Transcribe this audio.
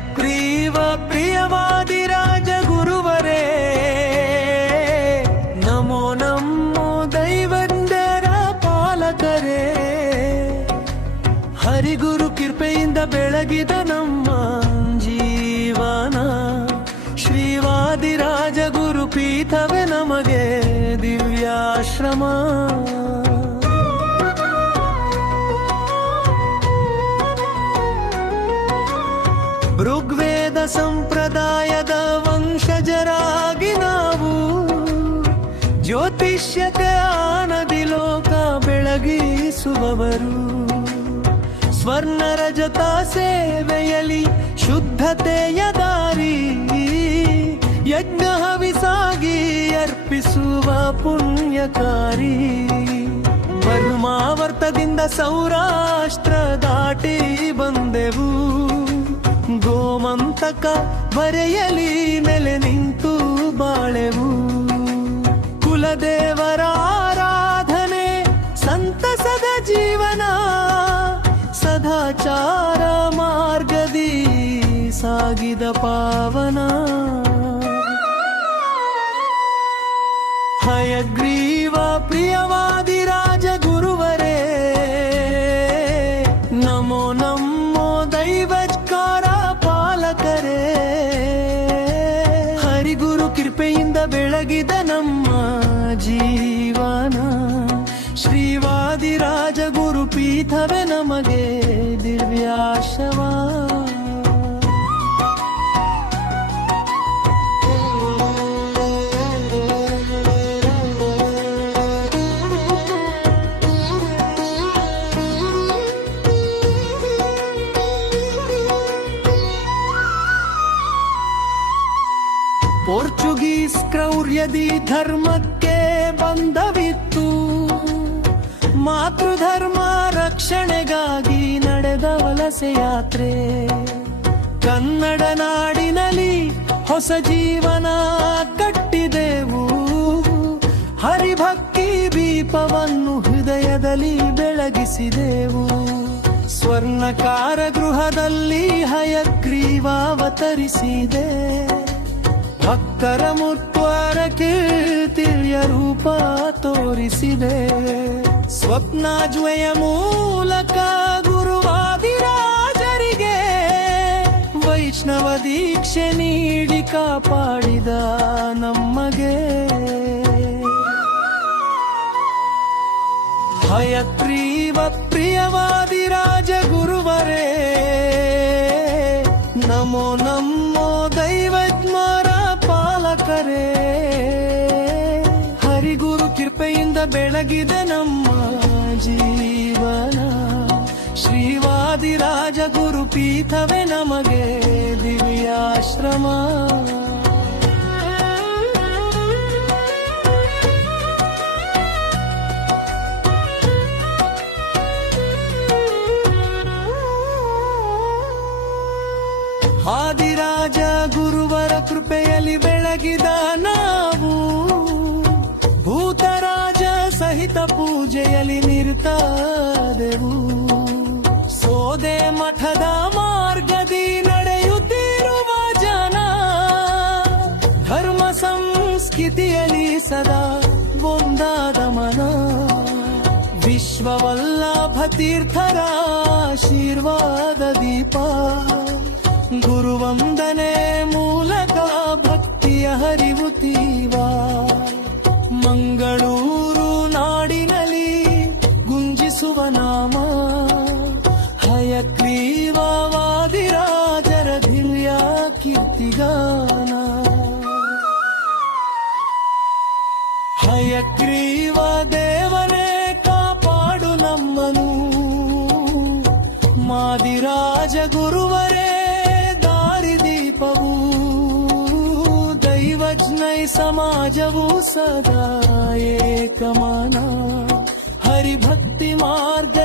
ಹಯಗ್ರೀವ ಪ್ರಿಯವಾದಿರಾಜ ಗುರುವರೇ, ನಮೋ ನಮೋ ದೈವಂದರ ಪಾಲಕರೇ. ಹರಿಗುರು ಕೃಪೆಯಿಂದ ಬೆಳಗಿದ ನಮ್ಮ ಜೀವನ, ಶ್ರೀವಾದಿರಾಜ ಗುರುಪೀಠವೇ ನಮಗೆ ದಿವ್ಯಾಶ್ರಮ. ಋಗ್ವೇದ ಸಂಪ್ರದಾಯದ ವಂಶಜರಾಗಿ ನಾವು ಜ್ಯೋತಿಷ್ಯ ಜ್ಞಾನದಿ ಲೋಕ ಬೆಳಗಿಸುವವರು. ಸ್ವರ್ಣ ರಜತ ಸೇವೆಯಲ್ಲಿ ಶುದ್ಧತೆಯ ದಾರಿ, ಯಜ್ಞ ಹವಿಸಾಗಿ ಅರ್ಪಿಸುವ ಪುಣ್ಯಕಾರಿ. ಬರ್ಮಾವರ್ತದಿಂದ ಸೌರಾಷ್ಟ್ರ ದಾಟಿ ಬಂದೆವು, ಗೋಮಂತಕ ಬರೆಯಲಿ ನೆಲೆ ನಿಂತು ಬಾಳೆವು. ಕುಲದೇವರ ಆರಾಧನೆ ಸಂತಸದ ಜೀವನ, ಸದಾಚಾರ ಮಾರ್ಗದಿ ಸಾಗಿದ ಪಾವನ. ಹಯಗ್ರೀವ ಪ್ರಿಯವಾದಿರಾಜ ಗುರುವರೇ, ನಮೋ ನಮೋ ದೈವಜ್ಕಾರ ಪಾಲಕರೇ. ಹರಿಗುರು ಕೃಪೆಯಿಂದ ಬೆಳಗಿದ ನಮ್ಮ ಜೀವನ, ಶ್ರೀವಾದಿರಾಜ ಗುರುಪೀಠವೇ ನಮಗೆ ದಿವ್ಯಾಶ್ರಮ. ಪೋರ್ಚುಗೀಸ್ ಕ್ರೌರ್ಯದಿ ಧರ್ಮಕ್ಕೆ ಬಂಧವಿತ್ತು, ಮಾತೃಧರ್ಮ ರಕ್ಷಣೆಗಾಗಿ ನಡೆದ ವಲಸೆ ಯಾತ್ರೆ. ಕನ್ನಡ ನಾಡಿನಲ್ಲಿ ಹೊಸ ಜೀವನ ಕಟ್ಟಿದೆವು, ಹರಿಭಕ್ತಿ ದೀಪವನ್ನು ಹೃದಯದಲ್ಲಿ ಬೆಳಗಿಸಿದೆವು. ಸ್ವರ್ಣಕಾರ ಗೃಹದಲ್ಲಿ ಹಯಗ್ರೀವ ಅವತರಿಸಿದೆ, ಭಕ್ತರ ಮುತ್ವರ ಕೀರ್ತಿಯ ರೂಪ ತೋರಿಸಿದೆ. ಸ್ವಪ್ನಾಜ್ವಯ ಮೂಲಕ ಗುರುವಾದಿರಾಜರಿಗೆ ವೈಷ್ಣವ ದೀಕ್ಷೆ ನೀಡಿ ಕಾಪಾಡಿದ ನಮಗೆ. ಹಯಗ್ರೀವ ಪ್ರಿಯವಾದಿರಾಜ ಗುರುವರೇ, ನಮೋ ನಮೋ ದೈವಜ್ಞರ ಪಾಲಕರೇ. ಹರಿಗುರು ಕೃಪೆಯಿಂದ ಬೆಳಗಿದ ನಮ್ಮ ಜೀವನ, ಶ್ರೀವಾದಿರಾಜ ಗುರುಪೀಠವೇ ನಮಗೆ ದಿವ್ಯಾಶ್ರಮ. ಆದಿರಾಜ ಗುರುವರ ಕೃಪೆಯಲ್ಲಿ ಬೆಳಗಿದ ನಾವು, ಭೂತರಾಜ ಸಹಿತ ಪೂಜೆಯಲ್ಲಿ ನಿರತದೆವು. ಸೋದೆ ಮಠದ ಮಾರ್ಗದಿ ನಡೆಯುತ್ತಿರುವ ಜನ, ಧರ್ಮ ಸಂಸ್ಕೃತಿಯಲ್ಲಿ ಸದಾ ಒಂದಾದ ಮನ. ವಿಶ್ವವಲ್ಲಭ ತೀರ್ಥರ ಆಶೀರ್ವಾದ ದೀಪ, ಗುರುವಂದನೆ ಮೂಲಕ ಭಕ್ತಿಯ ಹರಿವು ತೀವ. ಮಂಗಳೂರು ನಾಡಿನಲ್ಲಿ ಗುಂಜಿಸುವ ನಾಮ, ಹಯಗ್ರೀವ ವಾದಿರಾಜರ ದಿವ್ಯ ಕೀರ್ತಿಗಾನ. ಹಯಗ್ರೀವ ದೇವನೇ ಕಾಪಾಡು ನಮ್ಮನು, ಮಾದಿರಾಜ ಗುರುವರೇ ದಾರಿದೀಪವು. ದೈವಜ್ಞೈ ಸಮಾಜವು ಸದಾ ಏಕಮನ, ಹರಿಭಕ್ತಿ ಮಾರ್ಗ